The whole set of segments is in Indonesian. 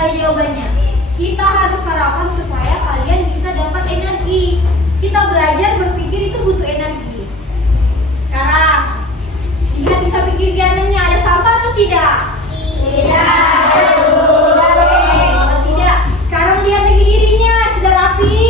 sekali jawabannya. Kita harus sarapan supaya kalian bisa dapat energi. Kita belajar berpikir itu butuh energi. Sekarang, lihat bisa pikir kanannya ada sampah atau tidak? Tidak. Kalau tidak, sekarang lihat lagi dirinya sudah rapi.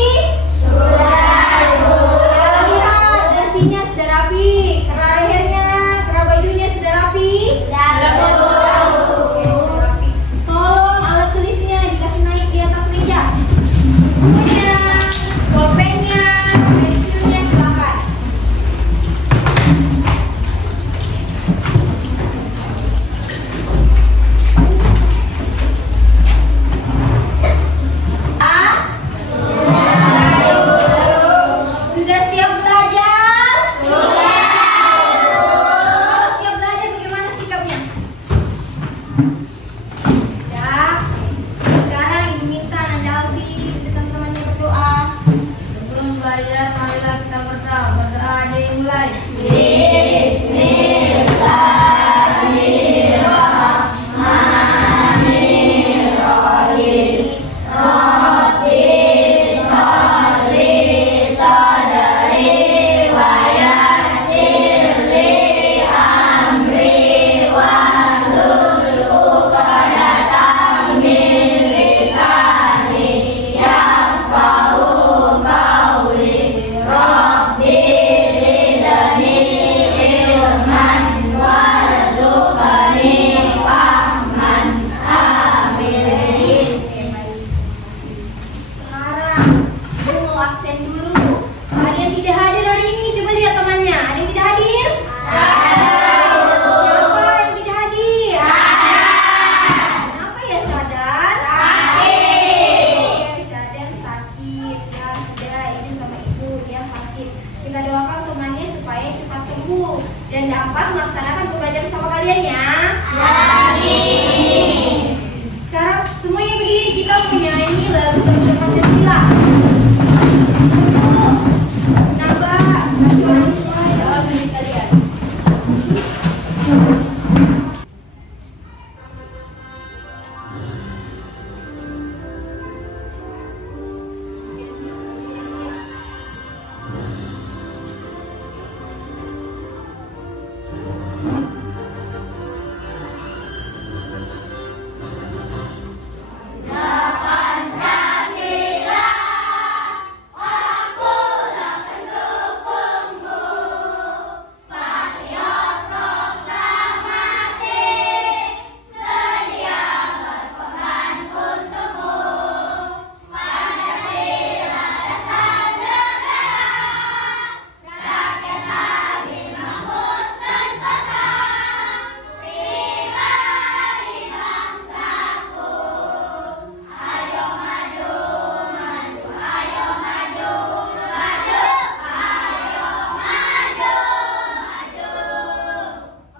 Lihat dasinya sudah rapi, kerah lehernya, kerah bajunya sudah rapi. Oke, sudah rapi. Tolong alat tulisnya dikasih naik di atas meja. Bukunya, pulpennya, pensilnya silakan. Sudah siap belajar? Sudah. Siap belajar bagaimana sikapnya? Ya. Sekarang ibu minta Nanda Alfi untuk teman-temannya berdoa. Sebelum belajar, marilah kita berdoa. Berdoa dimulai. Sekarang ibu mau absen dulu. Ada yang tidak hadir hari ini? Coba lihat temannya. Ada yang tidak hadir? Siapa yang tidak hadir? Kenapa ya Sadan? Oke, Sadan sakit. Ya sudah izin sama ibu, dia sakit. Kita doakan temannya supaya cepat sembuh dan dapat melaksanakan pembelajaran sama kalian ya. Sekarang semuanya berdiri, kita menyanyi lagu Tentang Pancasila. Nambah nasionalisme dalam diri kalian.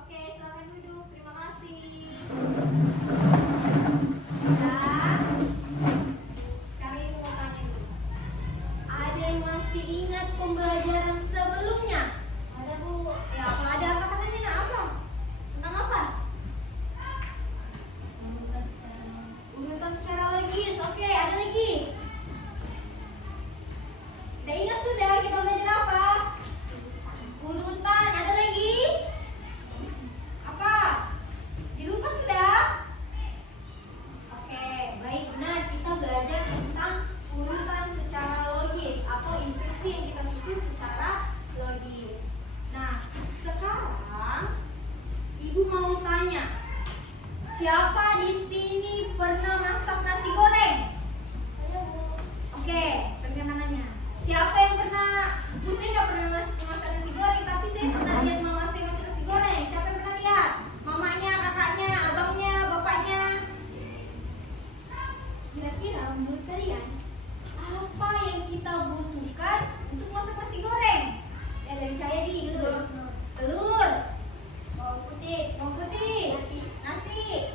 Oke, silakan duduk. Terima kasih. Sekarang ibu mau tanya dulu. Ada yang masih ingat pembelajaran sebelumnya? Ada Bu. Ya, kalau ada apa katanya nak apa? Tentang apa? Urutan secara logis. Oke, ada lagi. Udah ingat sudah kita belajar apa? Urutan. Ada lagi? Apa? Dilupa sudah? Oke, baik. Nah, kita belajar tentang urutan secara logis atau instruksi yang kita susun secara logis. Nah, sekarang ibu mau tanya, siapa di sini pernah masak nasi goreng? Oke, pegang tangannya. Siapa yang pernah? Bu, saya nggak pernah masak nasi goreng, tapi saya pernah lihat mama saya masak nasi goreng. Siapa yang pernah lihat? Mamanya, kakaknya, abangnya, bapaknya. Kira-kira menurut kalian apa yang kita butuhkan untuk masak nasi goreng? Ya dari saya dulu. Telur, bawang putih, nasi,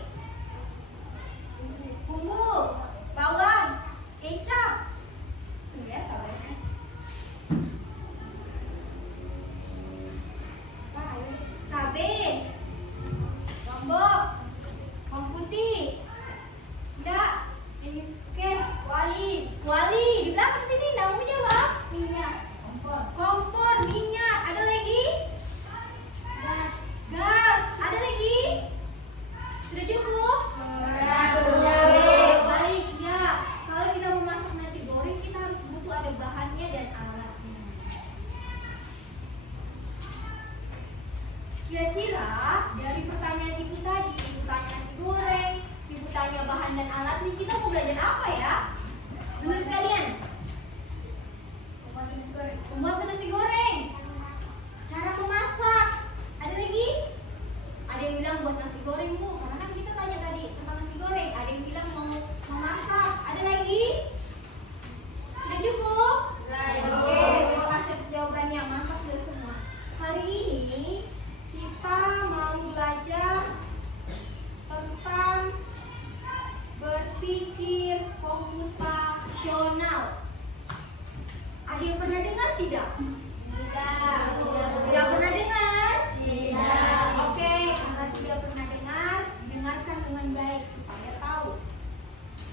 bumbu, bawang, kecap. Ya, sabar ya. berpikir komputasional. Ada yang pernah dengar tidak? Tidak. Tidak pernah dengar? Tidak. Oke, karena tidak pernah dengar, dengarkan dengan baik supaya tahu.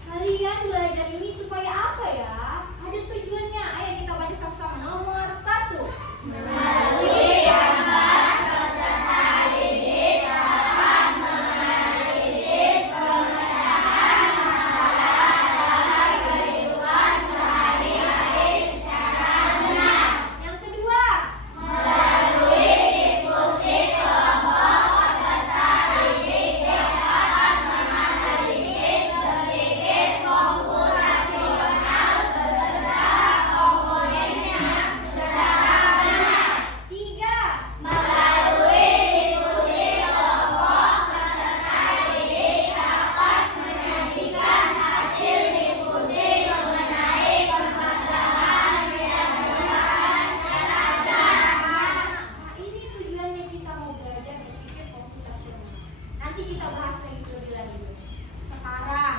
Kalian belajar ini supaya apa ya? Ada tujuannya. Ayo kita baca sama-sama. Nomor 1. Melalui gambar peserta didik dapat menganalisis pemecahan masalah dalam kehidupan sehari-hari secara benar. Yang kedua. Melalui diskusi kelompok peserta didik dapat menganalisis berpikir komputasional beserta komponennya secara benar. 3. Melalui diskusi kelompok peserta didik dapat menyajikan hasil diskusi mengenai permasalahan yang dibahas secara benar. Nah, ini tujuannya kita mau belajar berpikir komputasional. Nanti kita bahas lagi lebih lanjut. Sekarang,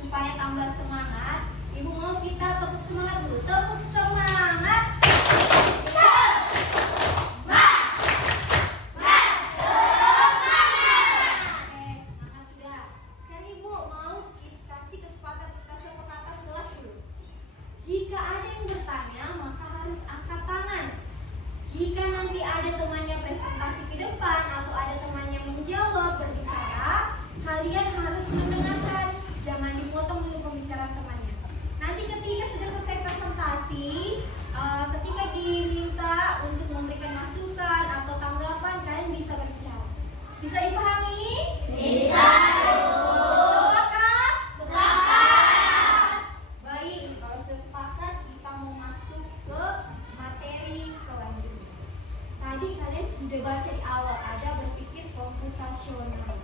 supaya tambah semangat, Ibu mau kita tepuk semangat dulu. Tepuk semangat. Oke, semangat sudah. Sekarang Ibu mau kita kasih kesepakatan kelas dulu. Jika ada yang bertanya, maka harus angkat tangan. Jika nanti ada temannya presentasi ke depan atau ada temannya menjawab berbicara, kalian harus mendengarkan. Jangan dipotong dulu pembicaraan temannya. Nanti ketika sudah selesai presentasi, ketika diminta untuk memberikan masukan atau tanggapan, kalian bisa berbicara. Bisa dipahami? Bisa. Sepakat? Sepakat. Baik, kalau sudah sepakat, kita mau masuk ke materi selanjutnya. Tadi kalian sudah baca di awal, ada berpikir komputasional.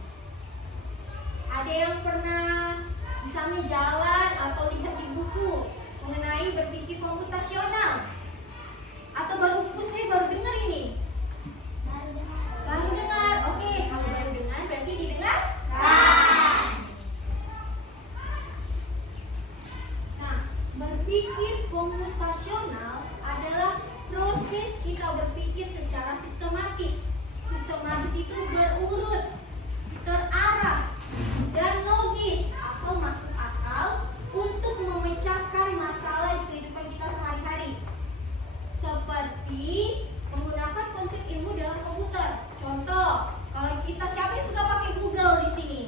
Ada yang pernah misalnya jalan atau lihat di buku mengenai berpikir komputasional? Atau saya baru dengar ini? Baru dengar. Oke, kalau baru dengar berarti didengar? Nah, berpikir komputasional adalah proses kita berpikir secara sistematis. Sistematis itu berurut, terarah, dan logis atau masuk akal untuk memecahkan masalah di kehidupan kita sehari-hari. Seperti menggunakan konsep ilmu dalam komputer. Contoh, kalau kita siapa yang suka pakai Google di sini?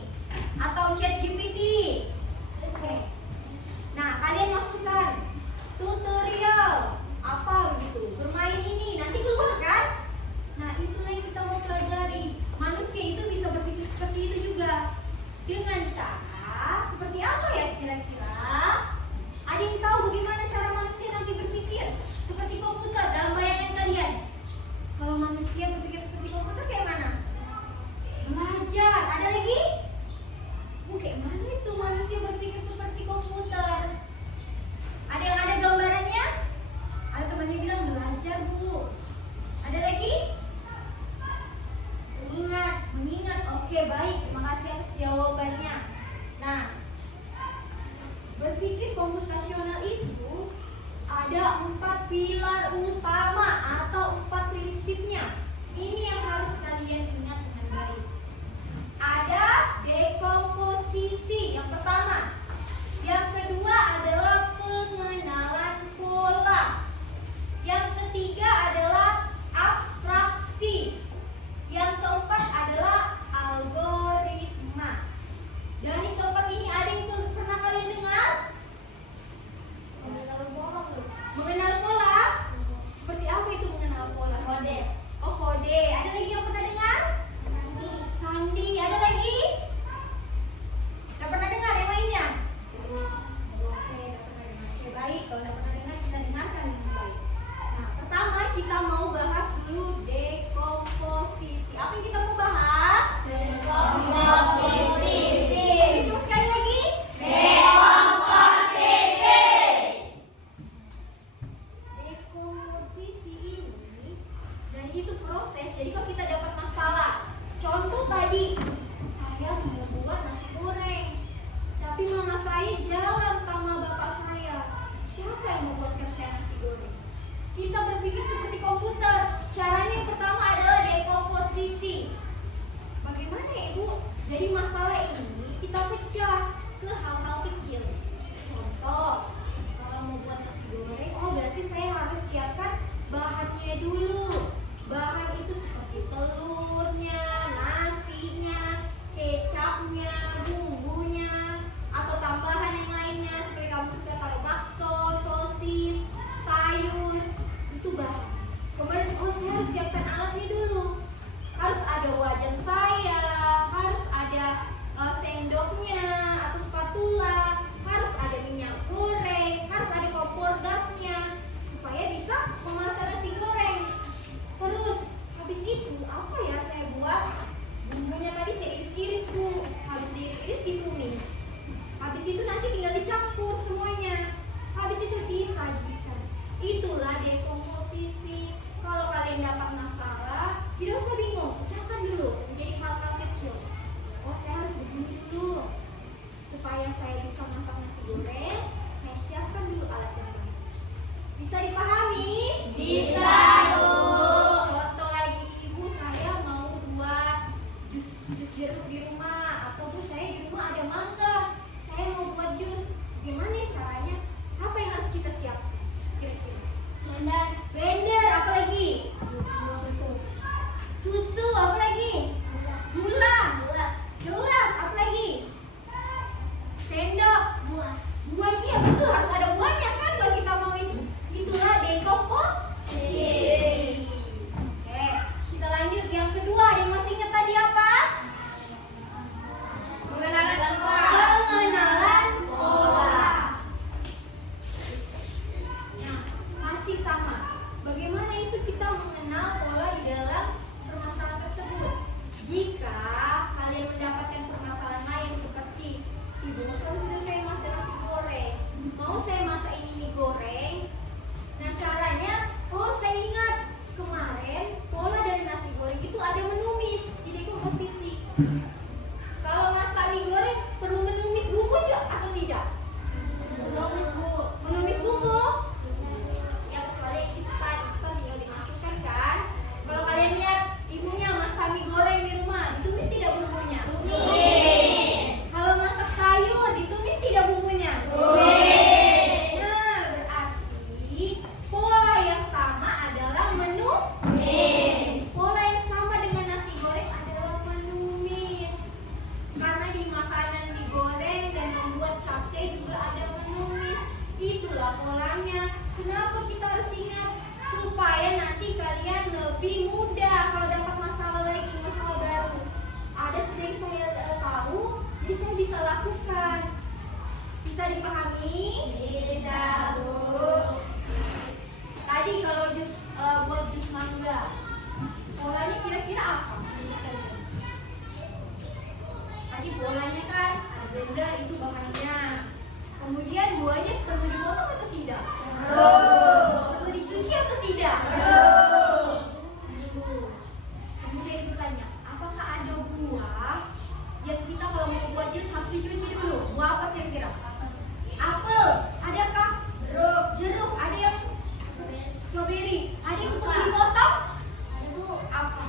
Atau ChatGPT? Oke. Nah, kalian masukkan tutorial apa begitu, bermain ini, nanti keluar kan? Nah, itulah yang kita mau pelajari. Manusia itu bisa berpikir seperti itu juga. Dengan cara seperti apa ya kira-kira? Ada yang tahu bagaimana cara manusia nanti berpikir seperti komputer dalam bayangan kalian? Kalau manusia berpikir seperti komputer kayak mana? Belajar. Ada lagi? Kayak mana itu manusia berpikir seperti komputer? Ada yang ada gambarannya? Ada temannya bilang belajar, Bu. Ada lagi? Mengingat. Oke, baik. Terima kasih atas jawabannya. Nah, berpikir komputasional itu ada 4 pilar utama atau 4 prinsipnya. Ini yang harus kalian ingat dengan baik. Ada dekomposisi yang pertama. Yang kedua adalah pengenalan pola. Yang ketiga adalah abstraksi. Yang keempat adalah algoritma. Dari keempat ini ada yang pernah kalian dengar? Mengenal pola? Seperti apa itu mengenal pola? Kode. Oh, kode. Ada lagi yang pernah dengar? Sandi. Ada lagi? kita pecah ke hal-hal kecil. Contoh, kalau mau buat nasi goreng, oh berarti saya harus siapkan bahannya dulu. Bahan itu seperti telurnya, nasinya, kecapnya, bumbunya, atau tambahan yang lainnya seperti kamu suka kalau bakso, sosis, sayur, itu bahan. Kemudian saya harus siapkan alatnya dulu. Harus ada wajan saya, harus ada sendoknya atau spatula, harus ada minyak goreng, harus ada kompor gasnya supaya bisa memasak nasi goreng. Terus habis itu apa ya saya buat? Bumbunya tadi saya iris-iris Bu. Habis diiris-iris ditumis. Habis itu nanti tinggal dicampur semuanya. Habis itu disajikan. Itulah dekomposisi. Kalau kalian dapat masalah, tidak usah bingung, pecahkan dulu menjadi hal-hal kecil. Oh saya harus begini dulu. Supaya saya bisa masak nasi goreng, saya siapkan dulu alat yang baik. Bisa dipahami? Bisa, Bu. Contoh lagi, Ibu saya mau buat jus jeruk di rumah, atau Bu saya di rumah ada mangga, saya mau buat jus. Gimana ya caranya? Apa yang harus kita siapkan? Kira-kira? Blender, apa lagi? Susu, apa lagi? Gula, gelas, apa lagi? Sendok, buahnya betul harus ada buahnya kan kalau kita mau ini. Itulah dekomposisi. Oke, kita lanjut yang kedua. Yang masih ingat tadi apa? Pengenalan pola. Nah, masih sama. Bagaimana itu kita mengenal pola di dalam permasalahan tersebut? Jika kalian mendapatkan permasalahan lain seperti Ibu, sudah saya masak nasi goreng, mau saya masak ini mie goreng. Nah caranya, oh saya ingat kemarin pola dari nasi goreng itu ada menumis, jadi komposisi. Kalau masak mie goreng perlu menumis bumbu juga atau tidak? Menumis bumbu? Ya kecuali instan tinggal dimasukkan kan. Kalau kalian lihat ibunya masak mie goreng di rumah, ditumis tidak bumbunya? Kalau masak sayur ditumis tidak bumbunya? Nah berarti pola yang sama adalah menumis. Pola yang sama dengan nasi goreng adalah menumis. Karena di makanan mie goreng dan membuat capcay juga ada menumis. Itulah polanya. Kenapa kita harus ingat? Supaya nanti kalian lebih mudah kalau dapat masalah lagi, masalah baru. Ada sudah yang saya tahu, jadi saya bisa lakukan. Bisa dipahami? Bisa, Bu. Tadi kalau buat jus mangga, polanya kira-kira apa? Tadi bolanya kan ada blender, itu bahannya. Kemudian buahnya perlu dipotong atau tidak? Perlu dicuci atau tidak? Kemudian bertanya, apakah ada buah yang kita kalau mau buat jus harus dicuci dulu? Buah apa kira-kira? Apel, adakah? Jeruk, ada yang strawberry, ada yang perlu dipotong? Apa?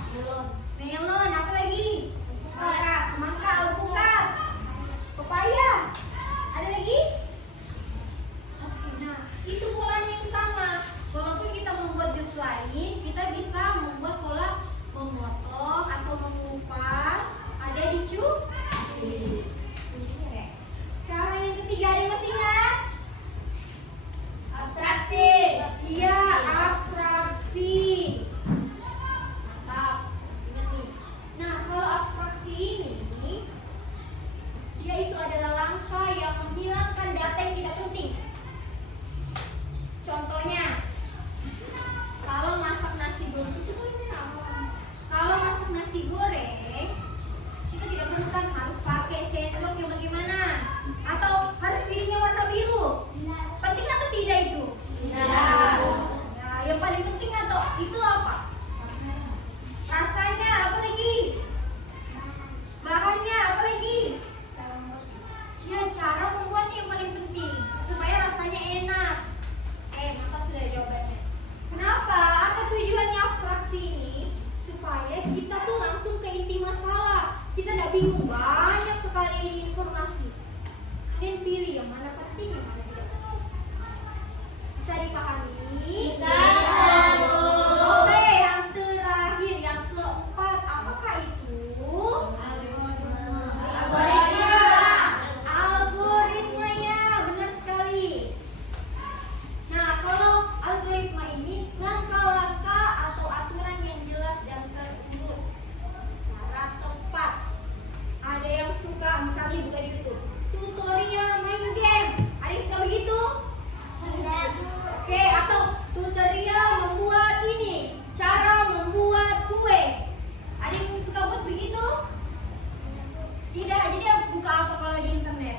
Melon, apa lagi? Semangka, alpukat, pepaya, ada lagi? Oke, nah itu polanya yang sama. Walaupun kita membuat jus lain, kita bisa membuat pola memotong atau mengupas, ada dicuci. Sekarang yang ketiga, ada yang masih ingat? Abstraksi. Iya, abstraksi. Mantap, ingat nih. Nah, kalau abstraksi ini, dia itu adalah langkah yang menghilangkan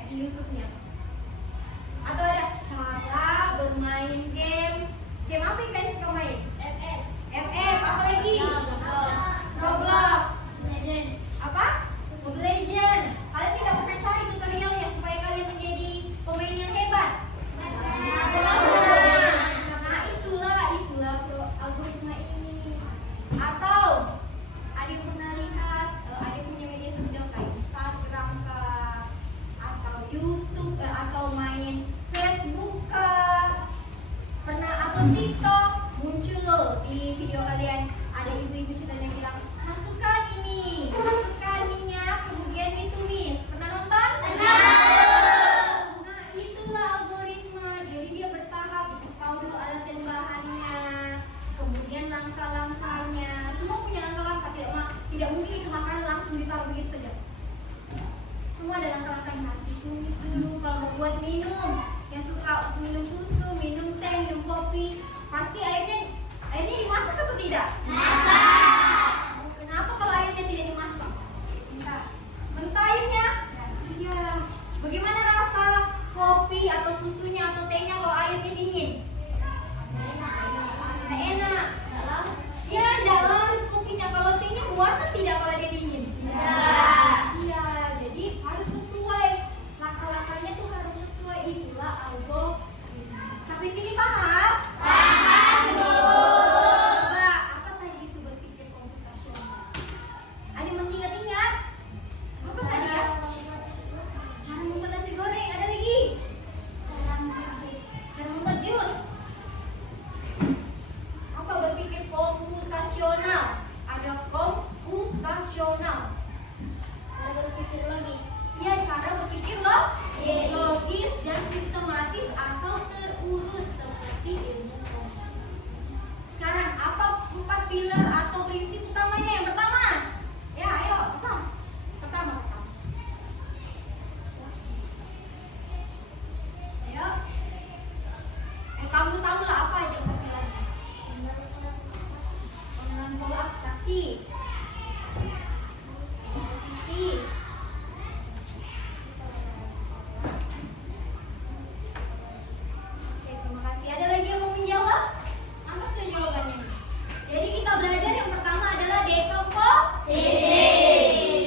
di YouTube-nya. Atau ada cara bermain game. Game apa yang kalian suka main? FF, apa lagi? Roblox. Apa? Mobile Legend. Kalian tidak pernah cari tutorialnya supaya kalian menjadi pemain yang hebat? Nah, itulah algoritma ini. Atau ada yang pernah lihat, ada yang punya media sosial kayak Instagram kah, atau YouTube atau main Facebook kah, pernah atau TikTok muncul di video kalian ada ibu-ibu cerita yang bilang masukkan minyak kemudian ditumis. Pernah nonton? Nah, itulah algoritma. Jadi dia bertahap, dikasih tahu dulu alat dan bahannya, kemudian langkah-langkahnya. Semua punya langkah-langkah, tidak mungkin itu makanan langsung ditaruh begitu saja. Semua ada langkah-langkah yang harus ditumis dulu. Kalau mau buat minum, yang suka minum susu, minum teh, minum kopi, pasti airnya dimasak atau tidak? Kenapa kalau airnya tidak dimasak? Mentah airnya? Iya. Bagaimana rasa kopi atau susunya atau tehnya kalau airnya dingin? Tidak enak. Ya, dalam kopinya. Kalau tehnya berwarna tidak kalau dia dingin? Iya. Jadi harus sesuai. Langkah-langkahnya tuh harus sesuai. Itulah algoritma. Sampai sini paham? Apa tadi itu berpikir komputasional? Ada masih ingat? Apa tadi ya? Cara membuat nasi goreng. Ada lagi? Cara membuat jus. Apa berpikir komputasional? Ada komputasional. Cara berpikir logis. Ya, cara berpikir logis dan sistematis atau terurut seperti ilmu komputer. Sekarang apa 4 pilar atau prinsip utamanya? Yang pertama, ya ayo pertama. Ayo, kamu tahu lah apa aja 4 pilarnya? Pengenalan pola abstraksi, komposisi. Oke, terima kasih. Ada lagi yang mau menjawab? Angkat saja jawabannya. Jadi kita belajar yang pertama adalah dekomposisi.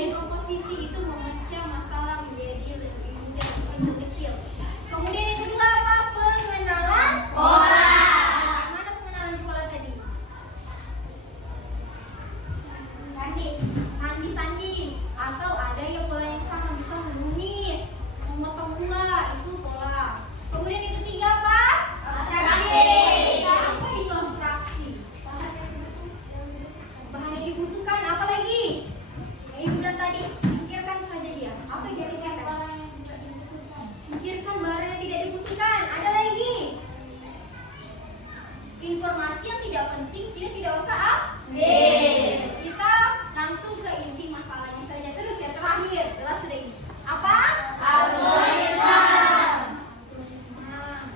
Dekomposisi itu memecah masalah menjadi lebih mudah, kecil-kecil. Kemudian yang kedua apa? Pengenalan pola. Mana pengenalan pola tadi? Sandi. Atau ada yang pola yang sama, bisa menulis, memotong buah, itu pola. Kemudian yang ketiga apa? Abstraksi. Apa itu abstraksi? Bahan yang dibutuhkan, apa lagi? Yang ibu bilang tadi, singkirkan saja dia. Apa yang disingkirkan? Singkirkan barang yang tidak dibutuhkan. Ada lagi? Informasi yang tidak penting, tidak usah ambil. Kita langsung ke inti masalahnya saja. Terus ya terakhir, jelas sudah ini. Apa? Algoritma.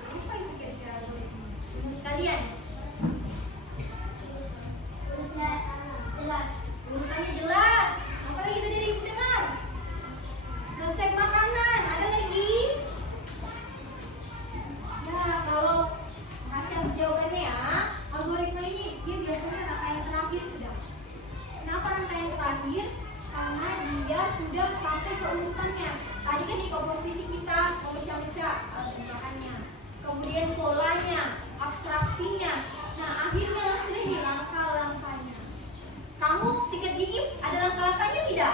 Apa itu kira-kira algoritma? Menurut kalian? Urutannya jelas. Apa lagi tadi ibu dengar? Resep makanan. Ada lagi? Ya, kalau hasil jawabannya ya, algoritma ini dia biasanya rangkaian terakhir sudah. Kenapa rangkaian terakhir? Karena dia sudah sampai ke urutannya. Tadi kan di komposisi kita memecah-mecah bahannya, kemudian polanya, abstraksinya. Nah, akhirnya sudah di langkah-langkahnya. Kamu sikat gigi ada langkah-langkahnya tidak?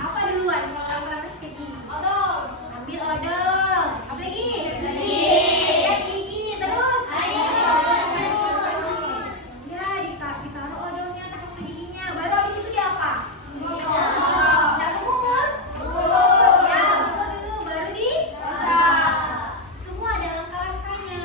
Apa duluan kalau langkah-langkah sikat gigi? Ambil odol. Apa lagi? Sikat gigi terus. Ya, ditaruh odolnya atas giginya. Baru habis itu dia apa? Tidak kumur. Ya, kumur dulu baru di. Semua ada langkah-langkahnya.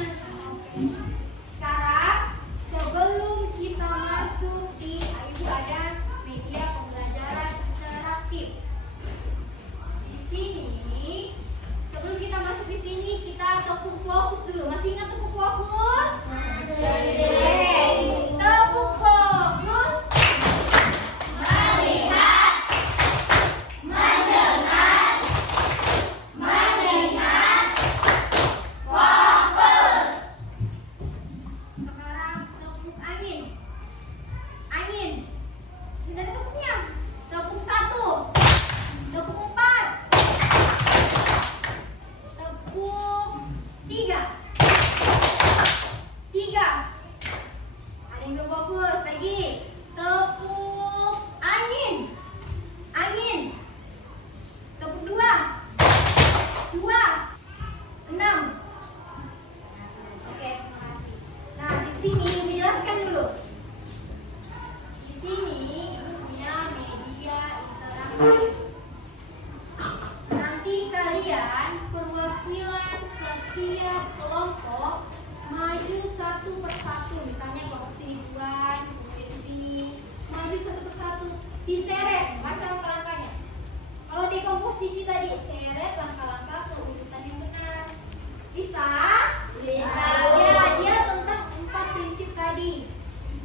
posisi tadi, seret langkah-langkah pengurutan yang benar. Bisa? Bisa. Ya, dia tentang 4 prinsip tadi.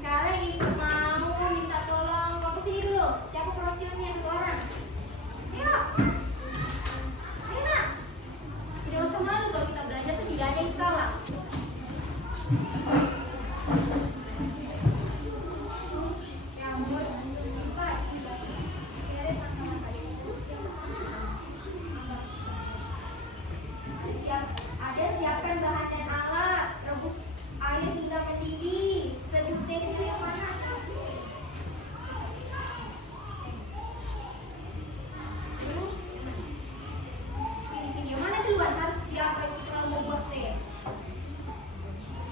Sekarang ibu mau minta tolong kamu sini dulu. Siapa perwakilannya? 2 orang. Ayo. Ayo nak. Tidak usah malu kalau kita belajar tuh tidak ada yang salah. Ya, mau simpan. Seret langkah-langkah itu. Siapkan bahan dan alat. Rebus air hingga mendidih. Seduh teh yang panas. Pilih yang mana duluan? Harus siapa kalau mau buat teh.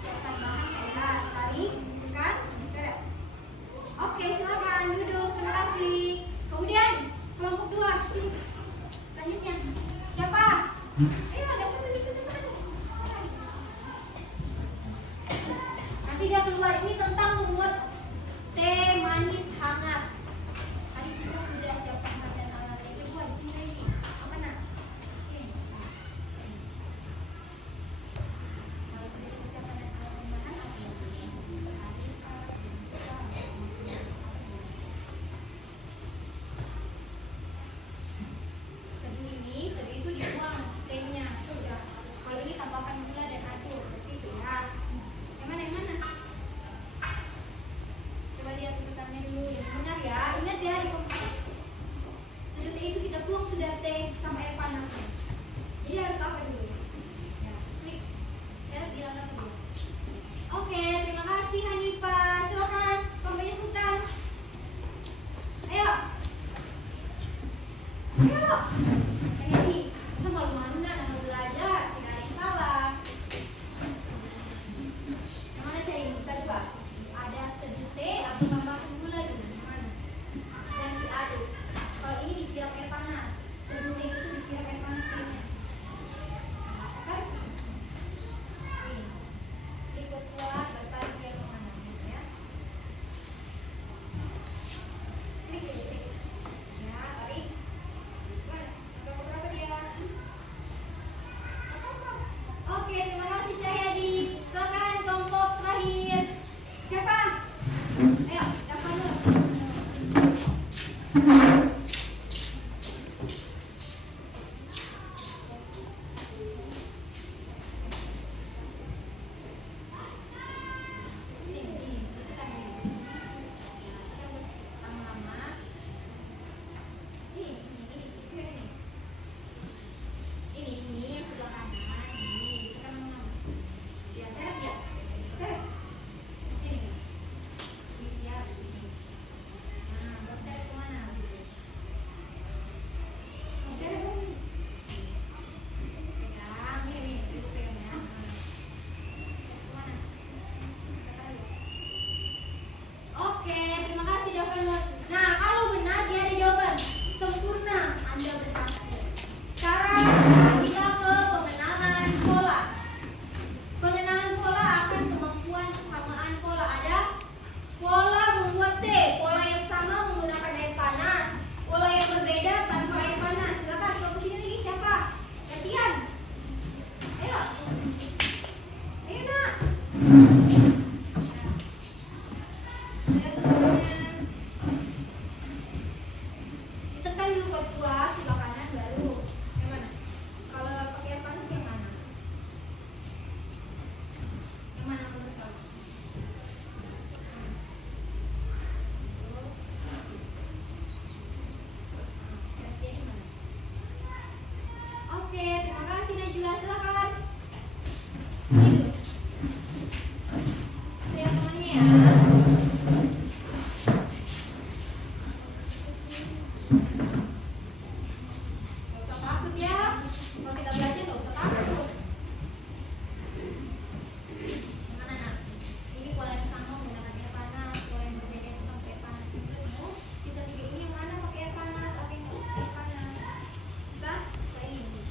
Siapkan bahan dan alat. Tarik, kan? Seret. Oke, silakan duduk. Terima kasih. Kemudian kelompok 2 sini. Selanjutnya siapa? Ayo, ada satu ikut sana. Nanti dia keluar ini tentang membuat teh manis hangat. Tadi kita sudah siapkan bahan dan alat. Yang kedua di sini lagi. Apa nak? Oke. Kalau sudah disiapkan dan alat dan bahan, seduh itu dibuang tehnya. Sudah. Kalau ini tambahkan gula dan aduk. Begitu ya. Yang mana? Coba lihat urutannya dulu yang benar ya. Ingat ya di komputer. Seduh teh itu kita tuang sudah teh sama air panasnya. Jadi harus apa dulu? Ya, klik. Saya bilang apa dulu? Oke, terima kasih Hanifah. Silakan, Kompanya Sultan. Ayo. Ayo. Ini sama malu nggak mau belajar? Tidak ada yang salah. Yang mana cari bisa coba? Ada seduh teh atau tambahkan gula dulu? Mana? Dan diaduk. Kalau ini disiram air panas. Seduh teh itu disiram air panas ini. Kan? Ini. Ikut kuat bertarik biar kemana? Gitu ya. Klik dulu, klik. Ya, tarik. Mana? Berapa berapa dia? Oke, terima kasih Cahyadi. Silakan kelompok terakhir. Siapa? Ayo, siapa dulu? Ini, tekan ini. Kita lama-lama. Ini yang ini. Ini yang sebelah kanan. Ini kita lama-lama. Ya, seret ya. Seret. Ini. Ini siap. Nah, buat seret kemana? Seret dong. Pegang, ini pegang ya. Kemana? Oke, terima kasih jawabannya. Nah, kalau benar dia ada jawaban sempurna, Anda berhasil. Sekarang kita ke pengenalan pola. Pengenalan pola akan kemampuan kesamaan pola. Ada pola membuat teh, pola yang sama menggunakan air panas, pola yang berbeda tanpa air panas. Silakan, kalau sini lagi siapa? Gantian. Ayo. Ayo nak. Tekan dulu ke tua sebelah kanan baru. Yang mana? Kalau pakai air panas yang mana? Yang mana menurut kamu? Gantian yang mana? Oke, terima kasih Najwa. Silakan. Ini dulu. Saya temannya ya. Gak usah takut ya. Kalau kita belajar gak usah takut. Gimana nak? Ini pola yang sama menggunakan air panas. Pola yang berbeda tentang air panas. Kamu bisa 3 ini yang mana pakai air panas, apa yang nggak pakai air panas? Bisa? Kayak ini.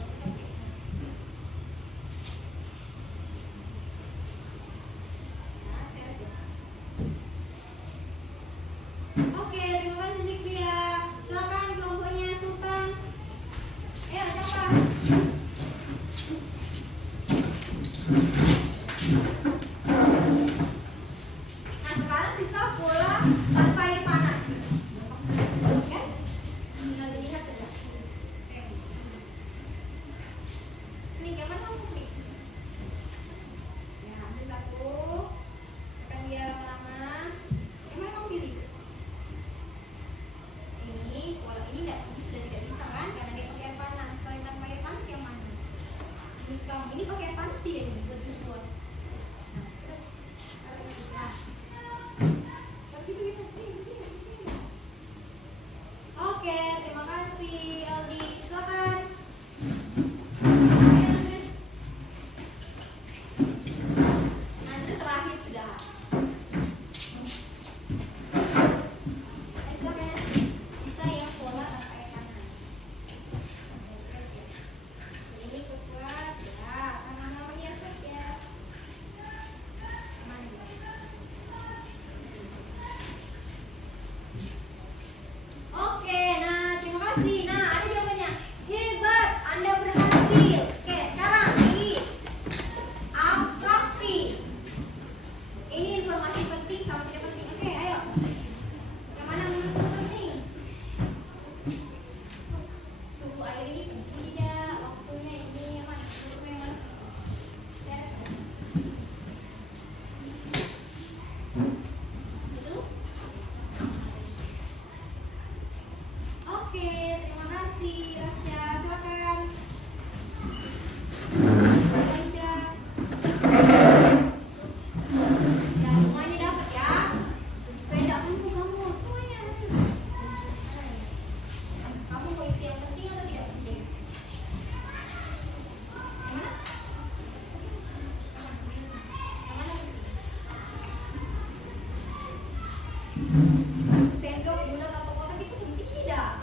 Sendok, bulat atau kotak itu penting tidak?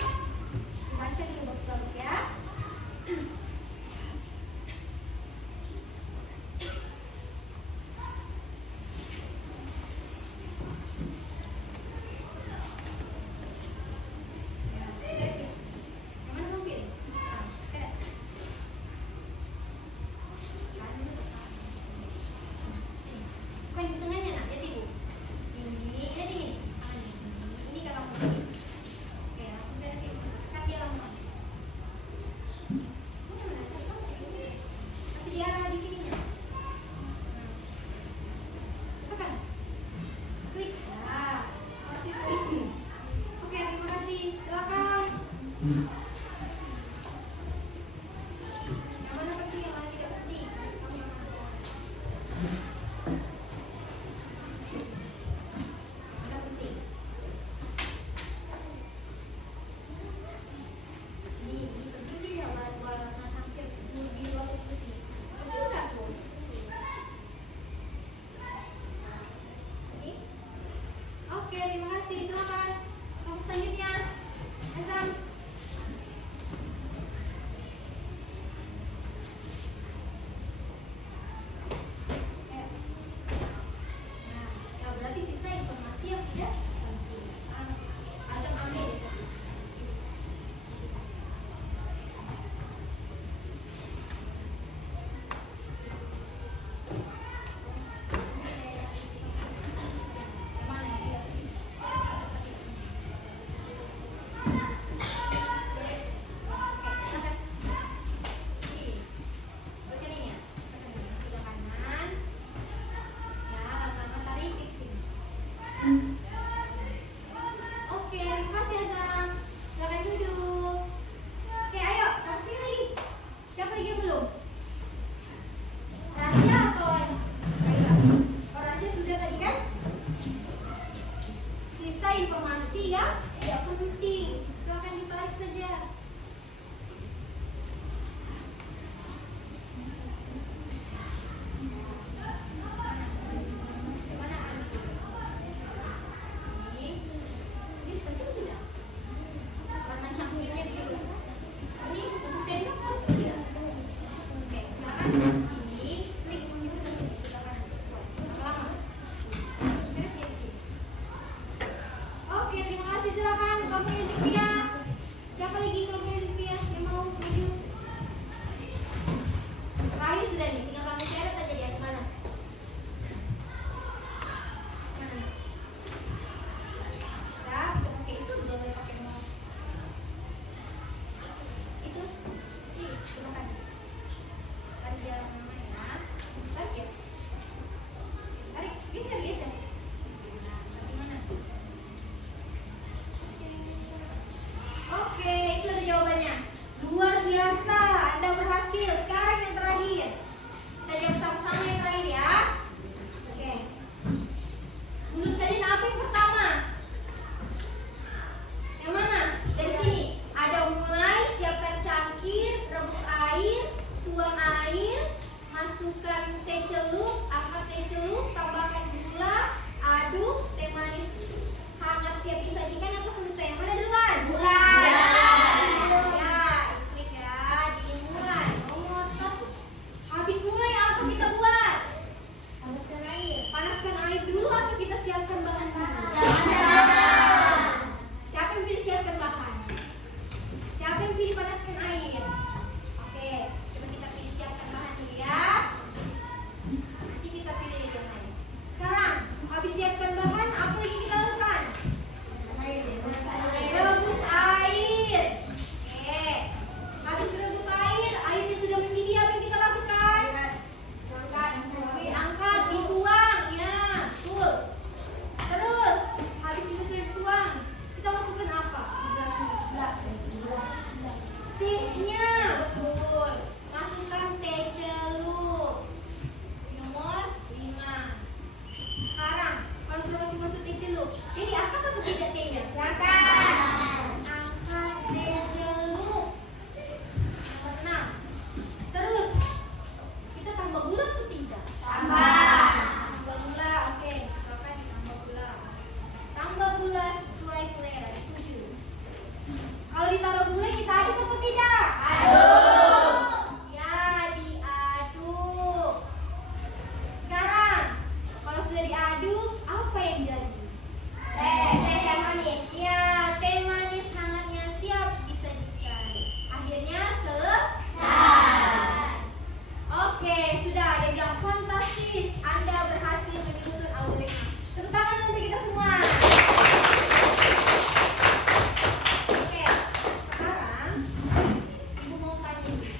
Dibaca dulu bagus-bagus ya. Yang mana mobil? Nah, oke. Bukan di tengahnya nak, jadi bu. Ini, jadi ini kalau mau. Oke, langsung saya kan dia lama. Kasih diarah di sininya. Tekan. Klik. Nah, oke, terima kasih. Silakan. Yang mana penting, yang mana tidak penting? Kamu yang mana? Mana penting? Ini penting ya, warna sampai biru atau putih. Penting nggak bu? Ini? Oke, terima kasih. Silakan. Kamu selanjutnya. Azam. Nah, ya berarti sisa informasi yang tidak penting. Azam ambil. Yang mana ya? Oke, terima kasih Azam. Silakan duduk. Oke, ayo, kamu sini lagi. Siapa lagi yang belum? Rahasia atau Kaila? Oh, rahasia sudah tadi kan? Sisa informasi yang tidak penting. Silakan ditarik saja. Mana Anji? Ini penting tidak? Warna campurnya di situ. Ini untuk sendok penting tidak? Oke, silakan. Ini klik di sini. Kita kanan. Lama. Terus di sini. Oke, terima kasih. Silakan. Kamu music dia. Siapa lagi kalau music dia yang mau maju? Terakhir sudah nih, tinggal kamu seret aja di atas mana? Mana? Bisa pakai itu, boleh pakai mouse. Itu, silakan. Tarik dia lama ya. Tarik ya. Tarik, geser. Nah, bagaimana? Oke, itu ada jawabannya. Luar biasa, Anda berhasil. Sekarang yang terakhir. Kita jawab sama-sama yang terakhir ya. Oke. Menurut kalian apa yang pertama? Yang mana? Dari sini. Ada mulai, siapkan cangkir, rebus air, tuang air, masukkan teh celup, angkat teh celup, tambahkan gula, aduk, teh manis hangat siap disajikan atau selesai. Yang mana duluan? Mulai. Ya, klik ya, dimulai. Nomor 1.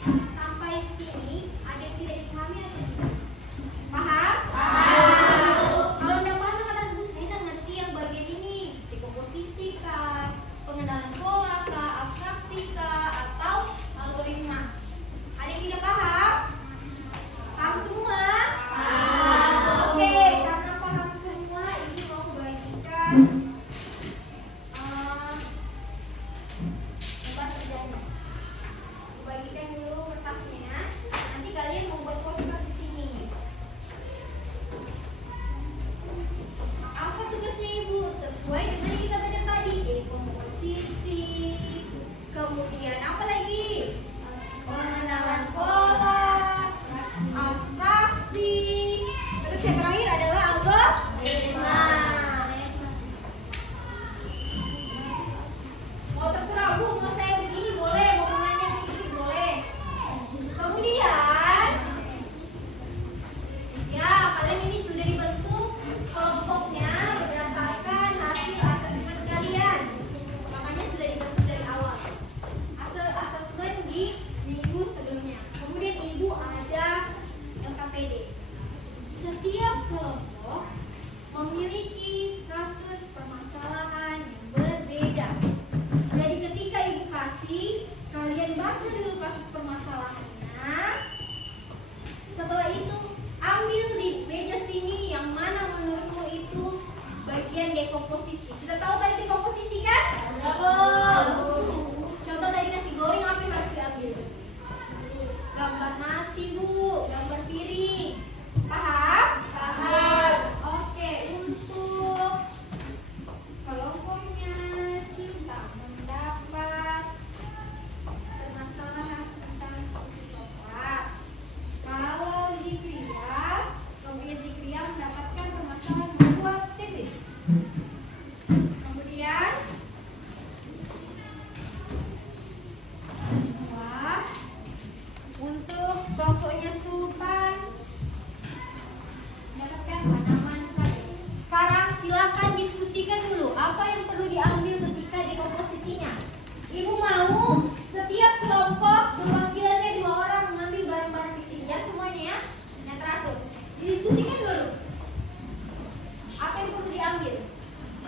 Sampai sini ada yang tidak dipahami atau tidak? Paham? Kalau tidak paham kata Bu, saya tidak ngerti yang bagian ini. Dekomposisi kah, pengenalan pola kah, abstraksi kah, atau algoritma. Ada yang tidak paham? Paham semua? Oke, karena paham semua, ini mau aku bagikan tempat kerjanya. Aku bagikan dulu kertasnya. Nanti kalian membuat poster di sini. Apa tugasnya Ibu? Sesuai dengan yang kita belajar tadi, dekomposisi. Kemudian apa lagi? Pengenalan pola, abstraksi. Terus yang terakhir adalah algoritma. Mau terserah Bu, mau saya begini boleh, mau menanya begini boleh. Kemudian, ya kalian ini sudah dibentuk kelompoknya berdasarkan hasil asesmen kalian. Makanya sudah dibentuk dari awal. Hasil asesmen di minggu sebelumnya. Kemudian Ibu ada LKPD. Setiap kelompok memiliki kasus permasalahan yang berbeda. Jadi ketika Ibu kasih, kalian baca dulu kasus permasalahannya. Setelah itu, ambil di meja sini yang mana menurutmu itu bagian dekomposisi. Sudah tahu tadi dekomposisi kan? Contoh tadi nasi goreng, apa yang harus diambil? Gambar nasi Bu, gambar piring. Paham? Paham. Oke, untuk kelompoknya cinta mendapat permasalahan tentang susu coklat. Kalau Zikria, kemudian Zikria mendapatkan permasalahan membuat sandwich. Kemudian semua untuk kelompoknya Sultan mendapatkan tanaman kade. Sekarang silakan diskusikan dulu apa yang perlu diambil ketika dekomposisinya. Ibu mau setiap kelompok perwakilannya 2 orang mengambil barang-barang di sini ya, semuanya ya, yang teratur. Didiskusikan dulu. Apa yang perlu diambil?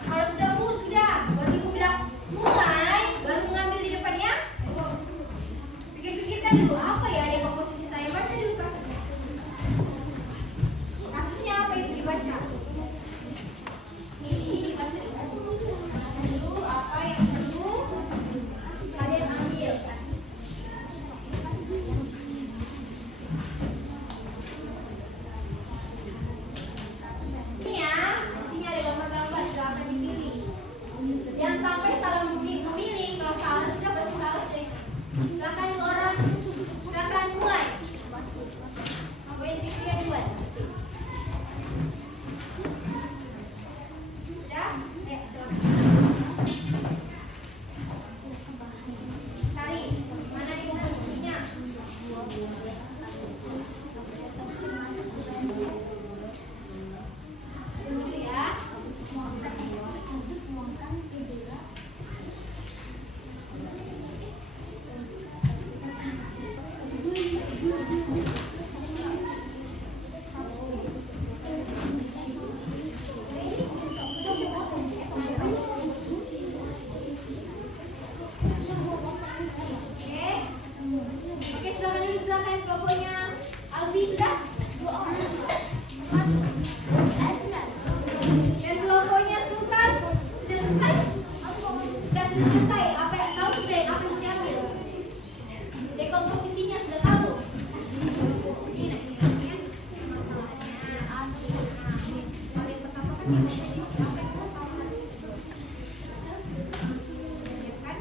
Kalau sudah Bu, sudah. Baru Ibu bilang mulai, baru mengambil di depannya. Pikir-pikirkan dulu apa ya dekomposisi saya. Baca dulu kasusnya. Kasusnya apa itu dibaca? Ini dibaca dulu apa yang perlu kalian ambil. Ini ya, di sini ada gambar-gambar, silakan dipilih. Jangan sampai salah memilih. Kalau salah sudah berarti salah deh. Silakan orang, silakan mulai. Apa yang dipilih buat? Sudah? Ya, silakan. Cari mana dekomposisinya. Dulu ya. Oke, silakan dulu, silakan kelompoknya Albi sudah? 2 orang. Dan kelompoknya Sultan sudah selesai? Sudah selesai. Apa yang tahu sudah apa yang diambil? Dekomposisinya sudah tahu. Ini masalahnya. Paling pertama kan dekomposisi apa yang tahu? Kan?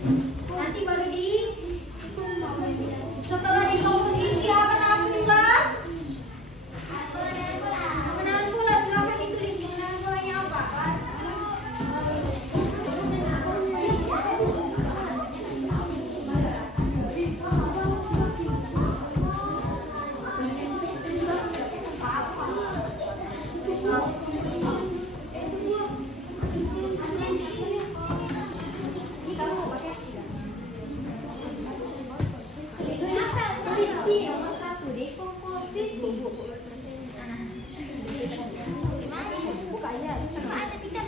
Nanti baru setelah di komposisi apa juga? Kenalan pula, silahkan ditulis kenalan pulanya apa? Ini kamu mau pakai tidak? Tulis sini nomor 1 di komposisi. Buka ya. Ada tidak?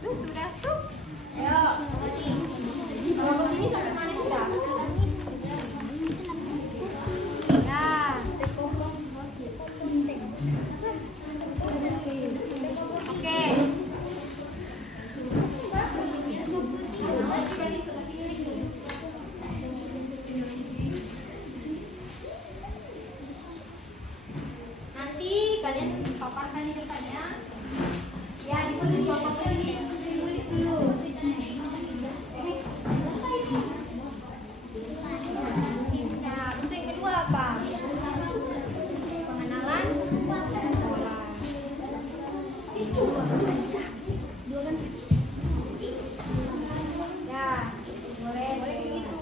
Tuh sudah tuh. Ayo. Kalau ke sini sampai mana sudah? Ya. Oke. Nanti kalian paparkan di depannya. Ya, ditulis komposisi ini. Ditulis dulu. Ya, terus yang kedua apa? Pengenalan pola. Itu dua kan? Ya, boleh gitu.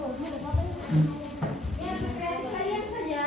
Ya, kreatif kalian saja.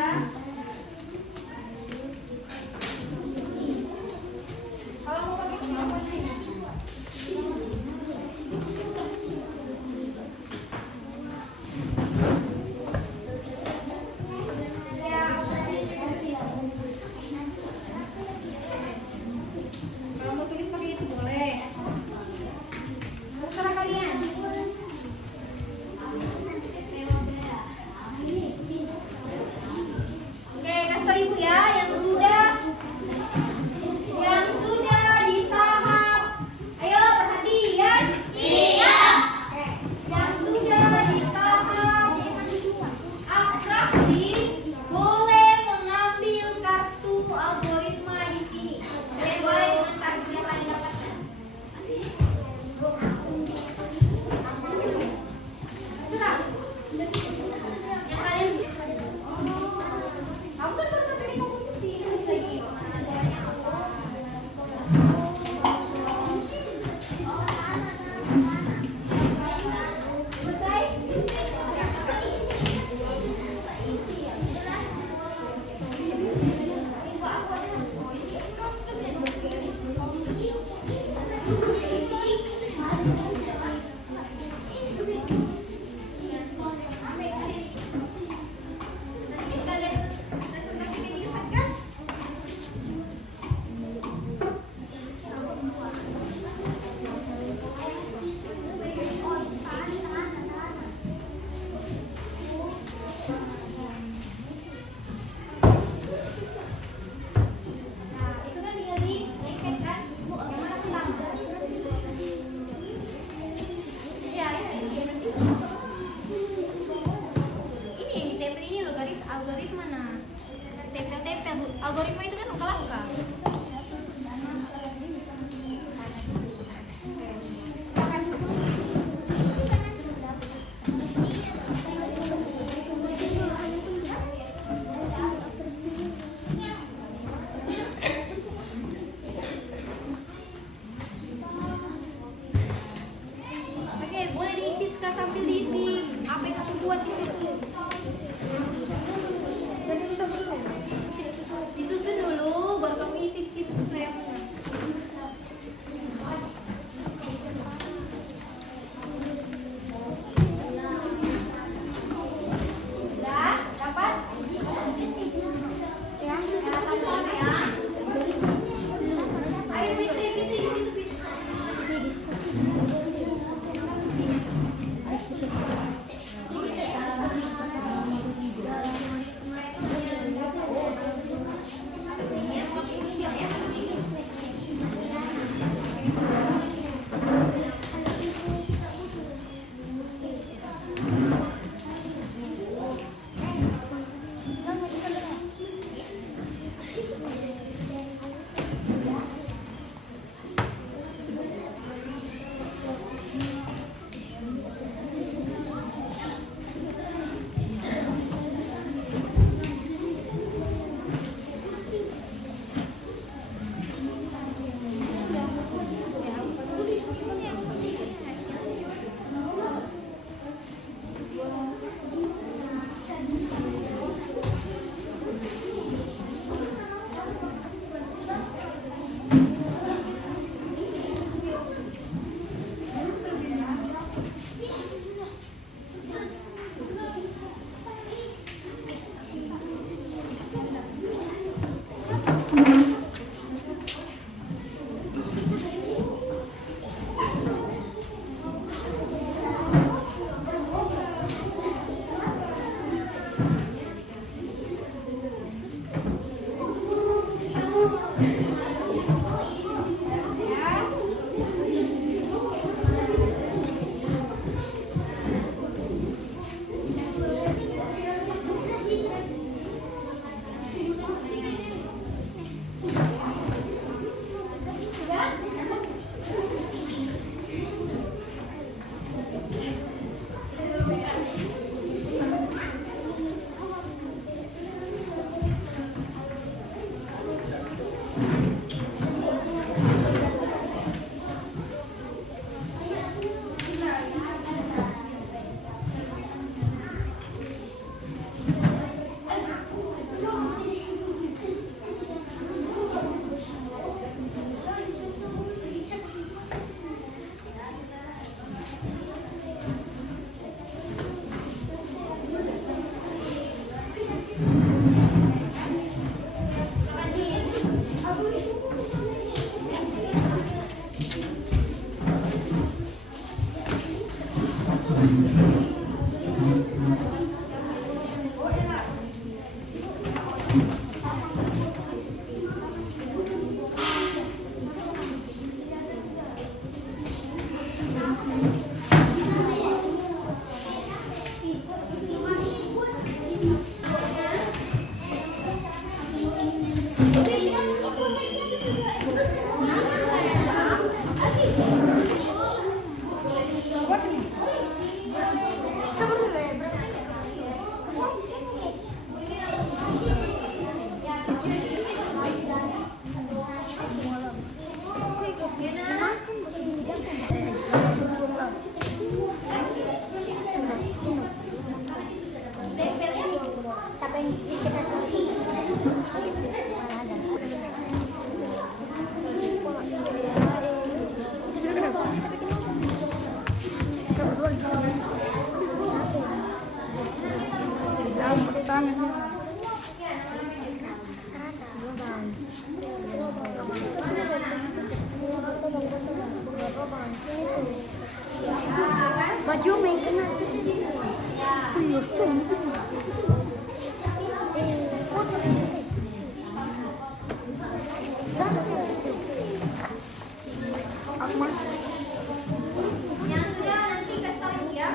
baju main kena tuh di sini. Iya, sen. Yang sudah nanti kasih tahu ya.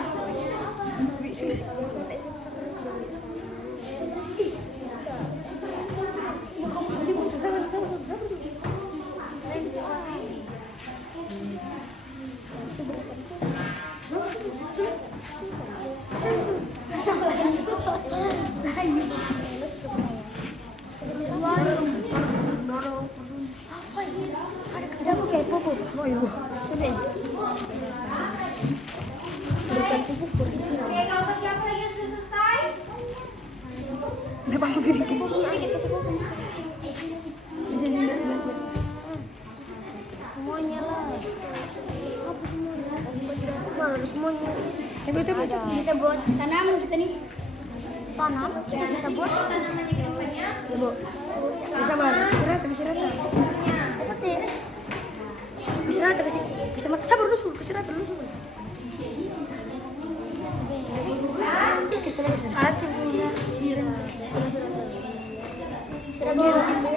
Ada kerja apa kayak pupuk? Oh iya. Sudah. Berikan pupuk Oke, kalau siapa lagi yang sudah selesai? Memang diri pupuk sedikit kasih pupuk. Semuanya lah. Apa semuanya? Harus semuanya. Itu bisa buat tanaman kita nih. Tanam kita buat Tanamannya ke depannya. ya bu. Bisa banget. Bisa rata. Apa sih? Bisa rata kasih. Bisa makan. Sabar dulu. Kasih rata dulu. Kesana. Hati punya. Sudah ganti.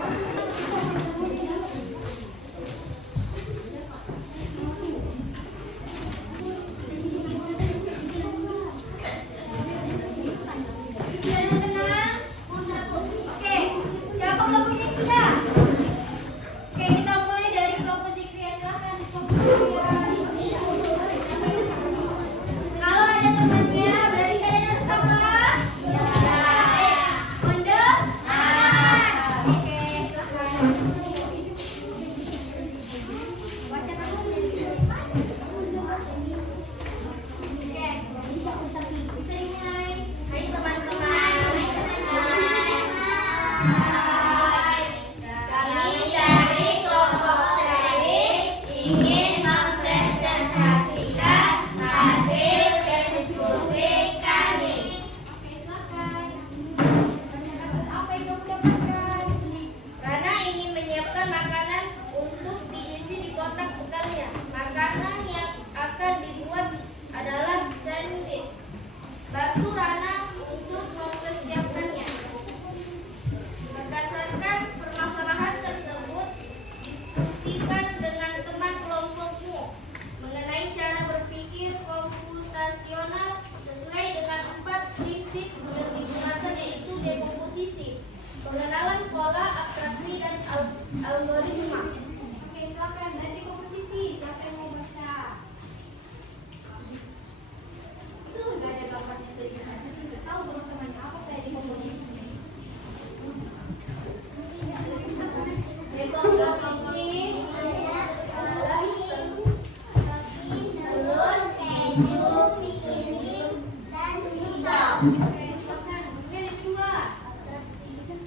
Tenang. Oke, siapa kelompoknya sudah? Oke, kita mulai dari kelompok Zikria. Silakan kalau ada temannya, berarti kalian harus sama. Onda? Oke, silakan. Baca namanya. Oke, bisa dimulai. Hai teman-teman. Kami dari kelompok Seris ingin mempresentasikan hasil diskusi kami. Oke, silakan. Apa yang kamu dapatkan? Rana ingin menyiapkan makanan untuk diisi di kotak bekalnya. Makanan yang akan dibuat adalah sandwich. Bantu Rana untuk mempersiapkannya. Berdasarkan permasalahan tersebut, diskusikan dengan teman kelompokmu mengenai cara berpikir komputasional sesuai dengan 4 prinsip yang digunakan, yaitu dekomposisi, pengenalan pola, abstraksi, dan algoritma. Oke, silakan. Nanti komposisi. Siapa yang mau baca? Itu udah ada gambarnya dari sana. Udah tahu teman-temannya apa saya di komposisi. Dekomposisi Oke, silakan. Oke, ada dua.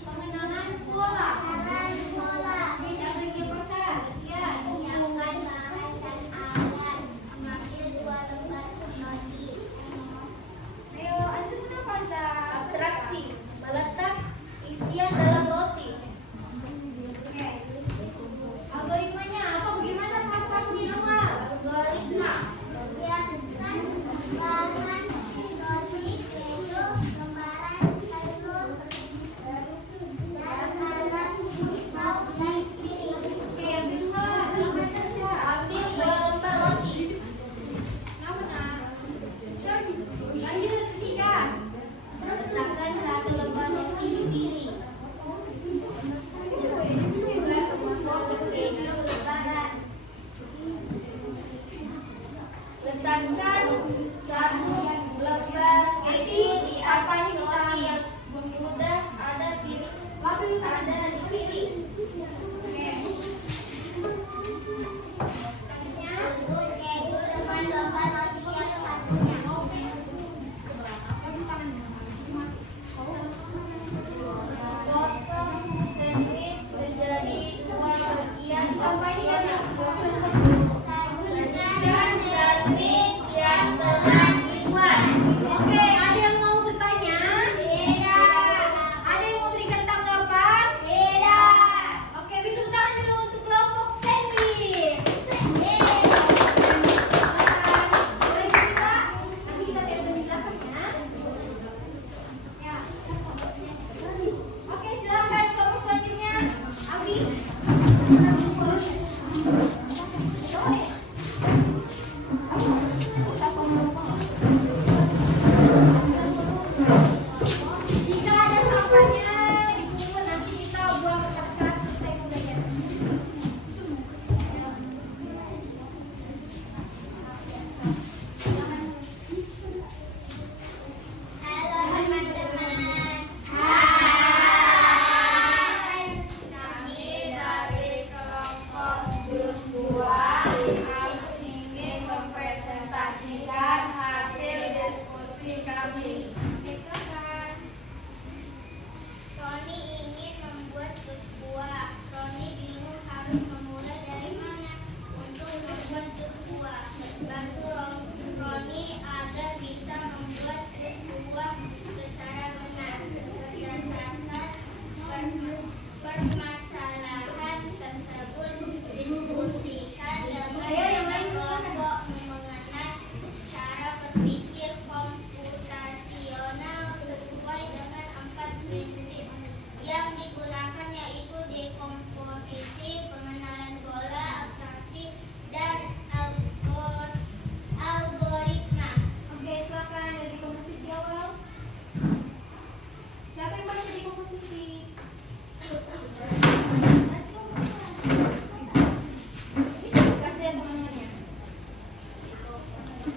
Pengenalan pola. Oke, siapa lagi yang baca? Gantian. Ayo, lanjut kenapa, Zah? abstraksi, meletak isian dalam roti. Oke. Algoritmanya apa? Bagaimana kamu normal? Algoritma, Siapkan bahan roti, keju,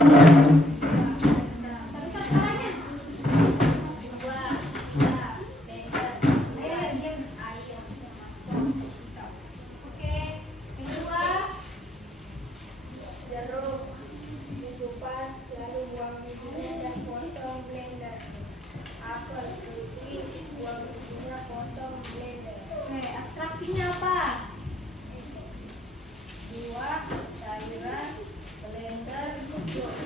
Satu-satu caranya. Dua, blender. Ayo, diam. Ayo, masuk pisau. Oke, yang kedua. Jeruk dikupas, lalu buang bijinya dan potong blender. Apel cuci, buang isinya, potong blender. Oke, abstraksinya apa? Buah, cairan, blender, jus.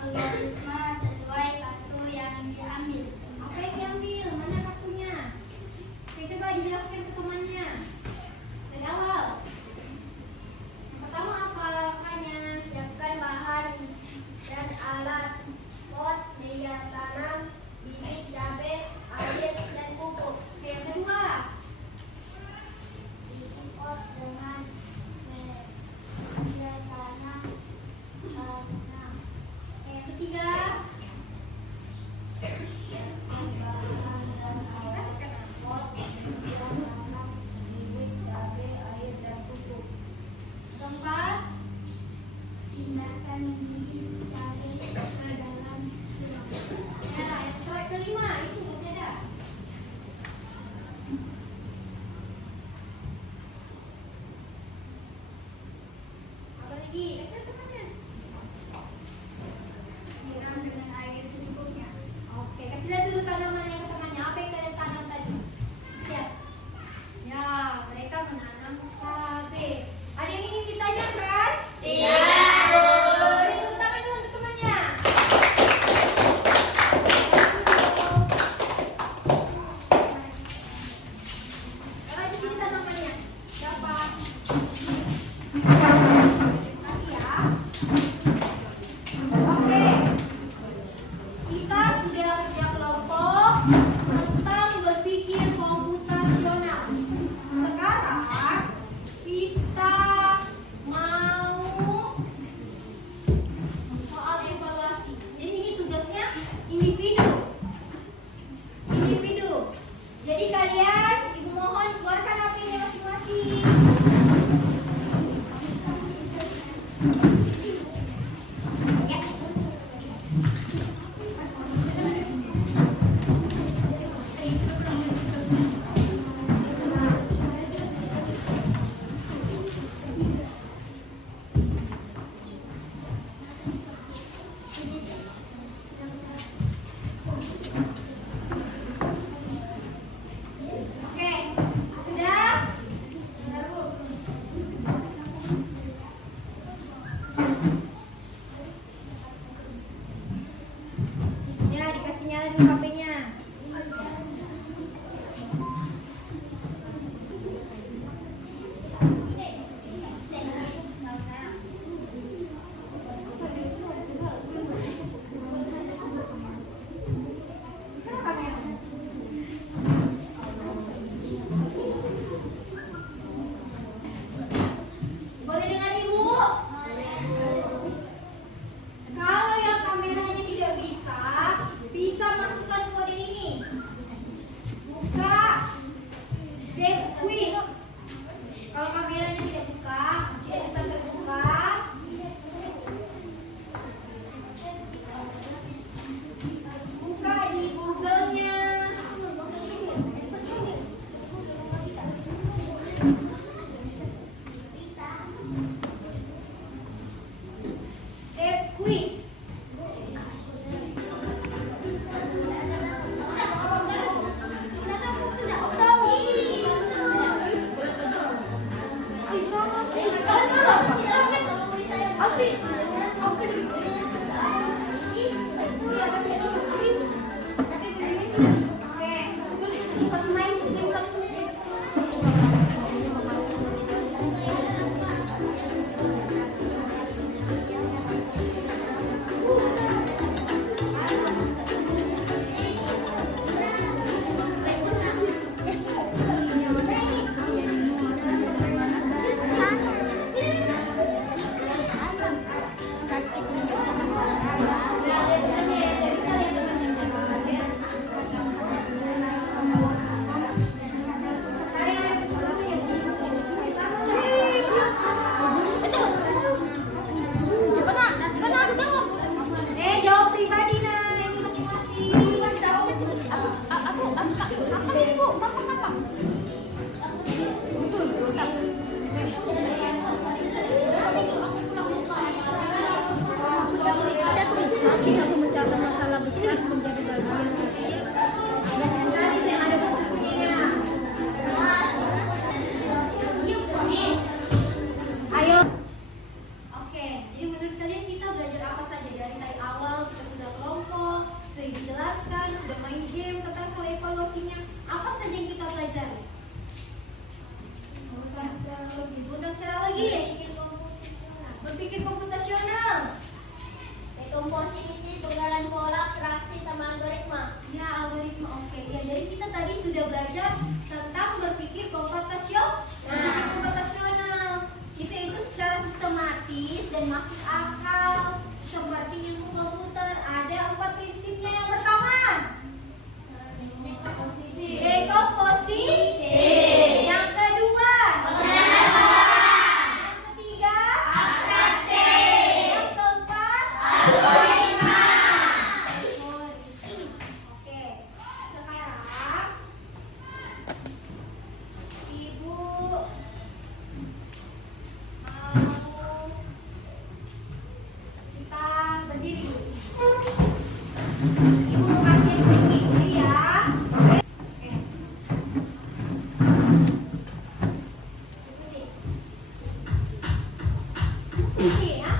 Algoritma sesuai kartu yang diambil. Apa yang diambil? Mana kartunya? Oke, coba dijelaskan ke temannya. Dari awal. Yang pertama apa langkahnya? Siapkan bahan dan alat, pot, media tanam, bibit cabai, air, dan pupuk. Oke, yang kedua. Isi pot dengan media tanam. Oke, yang ketiga. Siapkan bahan dan alat, pot, media tanam, bibit cabai, air, dan pupuk. Keempat. Pindahkan bibit cabai ke dalam kilang. Ya, yang kelima itu masih ada. Apa lagi? Kasih temannya. Siram dengan air secukupnya. Oke, kasih lihat dulu tanamannya ke temannya. Apa yang kalian tanam tadi? Lihat. Ya, mereka menanam cabai. Ada yang ingin ditanyakan? Iya. Beri tepuk tangan dulu untuk temannya. Sekarang di sini tanamannya. Dapat. Kasih ya. Oke. Kita sudah kerja kelompok tentang berpikir komputasional. Sekarang kita mau soal evaluasi. Jadi ini tugasnya individu. Individu. Jadi kalian, ibu mohon keluarkan HP-nya masing-masing. Ya. Oke, sudah? Sudah, Bu. Ya, dikasih nyalain HP-nya. Boleh dengar Ibu? Kalau yang kameranya tidak bisa masukkan kode ini. Buka save quiz. Kalau kameranya tidak bisa terbuka. Buka di Google-nya. Save quiz. Ibu mau kasih sendiri ya. Oke. Ini ya.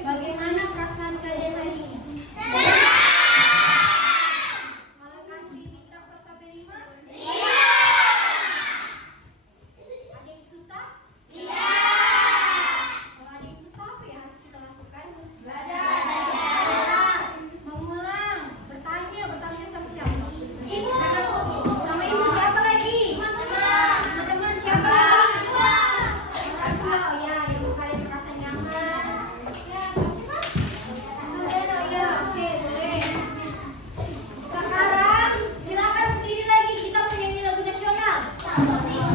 Bagaimana perasaan kalian hari ini? Kalau kasih bintang 1 sampai 5? Iya. Ada yang susah? Iya. Kalau ada yang susah, apa yang harus kita lakukan? Belajar. Mengulang. Bertanya sama siapa? Ibu. Sama ibu siapa lagi? Teman-teman siapa lagi? Orang tua. Oh ya, ibu kalian merasa nyaman. Ya, ya, oke, boleh. Sekarang silakan berdiri lagi, kita menyanyi lagu nasional. Ayo.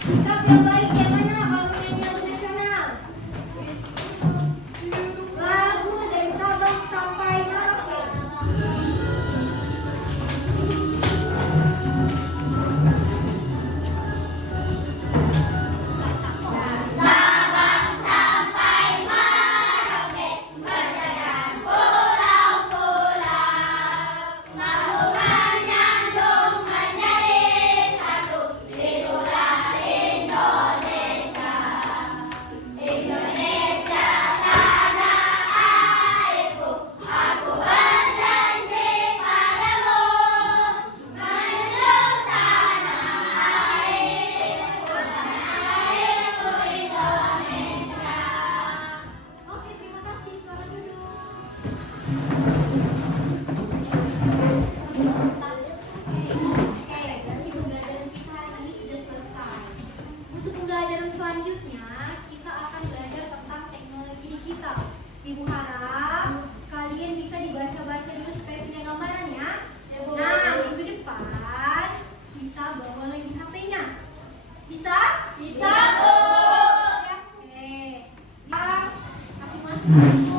Sikap yang baik yang mana kalau menyanyi lagu nasional? Lagu dari Sabang sampai Merauke. Oke, terima kasih. Selamat duduk. Oke, berarti pembelajaran kita hari ini sudah selesai. Untuk pembelajaran selanjutnya, kita akan belajar tentang teknologi digital. Ibu harap kalian bisa dibaca-baca dulu supaya punya gambaran ya. Nah, minggu depan kita bawa lagi HP-nya. Bisa? Bisa, Bu. Oke. Masing-masing